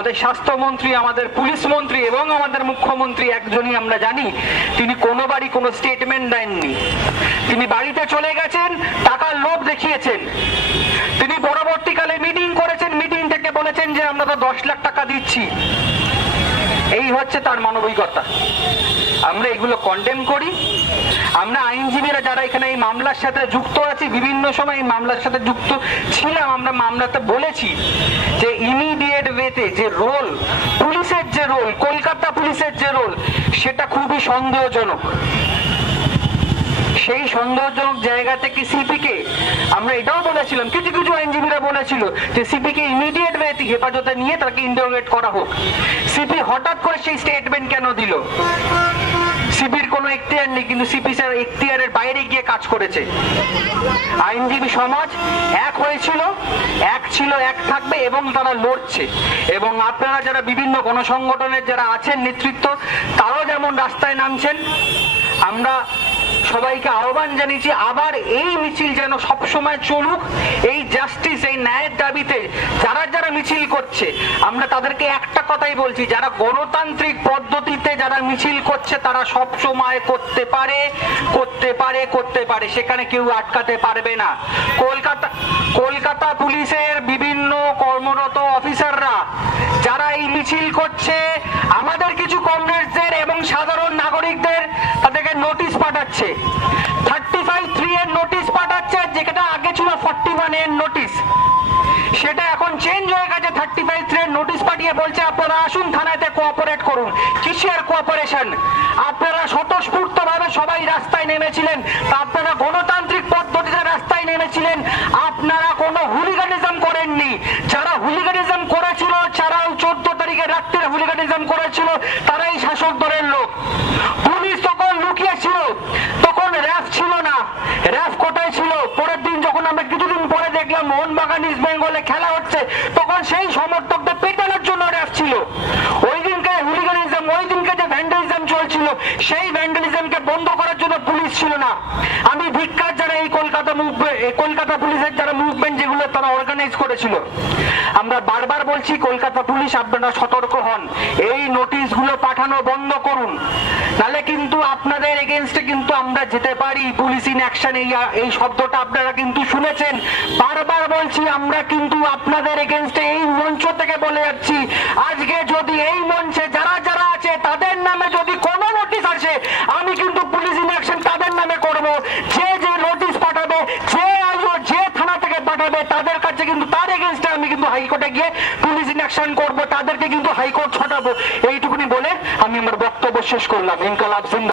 আমাদের স্বাস্থ্যমন্ত্রী, আমাদের পুলিশ মন্ত্রী এবং আমাদের মুখ্যমন্ত্রী একজনই আমরা জানি তিনি কোনোবারই কোনো স্টেটমেন্ট দেননি। তিনি বাড়িতে চলে গেছেন, টাকার লোভ দেখিয়েছেন। তিনি পরবর্তীকালে মিটিং করেছেন, মিটিং থেকে বলেছেন যে আমরা তো 10 লাখ টাকা দিচ্ছি। এই হচ্ছে তার মানবিকতা। আমরা এগুলো কন্ডেম করি। আমরা আইনজীবীরা যারা এখানে এই মামলার সাথে যুক্ত আছি, বিভিন্ন সময় এই মামলার সাথে যুক্ত ছিলাম, আমরা মামলাতে বলেছি যে ইমিডিয়েট ওয়েতে যে রোল পুলিশের, যে রোল কলকাতা পুলিশের যে রোল, সেটা খুবই সন্দেহজনক। সেই সন্দেহজনক জায়গা থেকে সিপিকে আমরা এটাও বলেছিলাম, কিছু কিছু আইনজীবীরা বলেছিল যে সিপিকে ইমিডিয়েট ওয়েতে হেফাজতে নিয়ে তাকে ইন্টারোগেট করা হোক। সিপি হঠাৎ করে সেই স্টেটমেন্ট কেন দিল? সিপির কোনো এখতিয়ার নেই, কিন্তু সিপি স্যার এখতিয়ারের বাইরে গিয়ে কাজ করেছে। আইনজীবী সমাজ এক হয়েছিল, এক ছিল, এক থাকবে এবং তারা লড়ছে। এবং আপনারা যারা বিভিন্ন গণসংগঠনের যারা আছেন নেতৃত্ব, তারাও যেমন রাস্তায় নামছেন। আমরা সবাইকে আহ্বান জানিয়েছি আবার এই মিছিল যেন সবসময় চলুক। এই জাস্টিস, এই ন্যায়ের দাবিতে যারা যারা মিছিল করছে, আমরা তাদেরকে একটা কথাই বলছি, যারা গণতান্ত্রিক পদ্ধতিতে যারা মিছিল করছে তারা সব সময় করতে পারে, করতে পারে, করতে পারে, সেখানে কেউ আটকাতে পারবে না। কলকাতা পুলিশের বিভিন্ন কর্মরত অফিসাররা যারা এই মিছিল করছে, আমাদের কিছু কমরেডসদের এবং সাধারণ নাগরিকদের তাদেরকে নোটিশ পাঠাচ্ছে, 35(3) এর নোটিশ পাঠাচ্ছে, যেটা আগে ছিল 41 এর নোটিশ। সেটা এখন চেঞ্জ হয়ে গেছে, 35(3) এর নোটিশ পাঠিয়ে বলছে আপনারা আসুন থানাতে কোঅপারেট করুন। কিসের কোঅপারেশন? আপনারা স্বতঃস্ফূর্ত ভাবে সবাই রাস্তায় নেমেছিলেন, আপনারা গণতান্ত্রিক পদ্ধতিতে রাস্তায় নেমেছিলেন, আপনারা কোনো হুলিগানিজম করেননি। যারা হুলিগানিজম করেছিল, যারা 14 তারিখে রাত্রে হুলিগানিজম করেছিল, তারাই শাসক দলের লোক। পুলিশ তখন লুকিয়েছিল, তখন র্যাব ছিল না। র্যাব কোথায় ছিল? পরের দিন যখন আমরা কিছুদিন পরে দেখলাম মোহনবাগান ইস্ট বেঙ্গলে খেলা হচ্ছে, তখন সেই সমর্থকদের পেটানোর জন্য র্যাব ছিল। ওই দিনকে হুলিগানিজম, ওই দিনকে যে ভ্যান্ডালিজম চলছিল, সেই ভ্যান্ডালিজমকে বন্ধ করার জন্য পুলিশ ছিল না। আমি ধিক্কার যারা এই কলকাতা পুলিশের যারা মুভমেন্ট যেগুলো তারা অর্গানাইজ করেছিল, আমরা বারবার বলছি কলকাতা পুলিশ আপনারা সতর্ক হন, এই নোটিশগুলো পাঠানো বন্ধ করুন, নাহলে কিন্তু আপনাদের এগেইনস্টে কিন্তু আমরা যেতে পারি। পুলিশ ইন অ্যাকশন, এই শব্দটা আপনারা কিন্তু শুনেছেন। বারবার বলছি আমরা কিন্তু আপনাদের এগেইনস্টে এই মঞ্চ থেকে বলে যাচ্ছি, আজকে যদি এই মঞ্চে যারা যারা আছে তাদের নামে যদি কোনো নোটিশ আসে, আমি কিন্তু পুলিশ ইন অ্যাকশন তাদের নামে করব। যে যে নোটিশ পাঠাবে, যে থানা থেকে পাঠাবে, তাদের কাছে কিন্তু তার এগেইনস্টে আমি কিন্তু হাইকোর্টে গিয়ে পুলিশ ইন অ্যাকশন করব, তাদেরকে কিন্তু হাইকোর্ট ছটাবো। এইটুকুনি বলে আমি আমার বক্তব্য শেষ করলাম। ইনকালাব জিন্দাবাদ।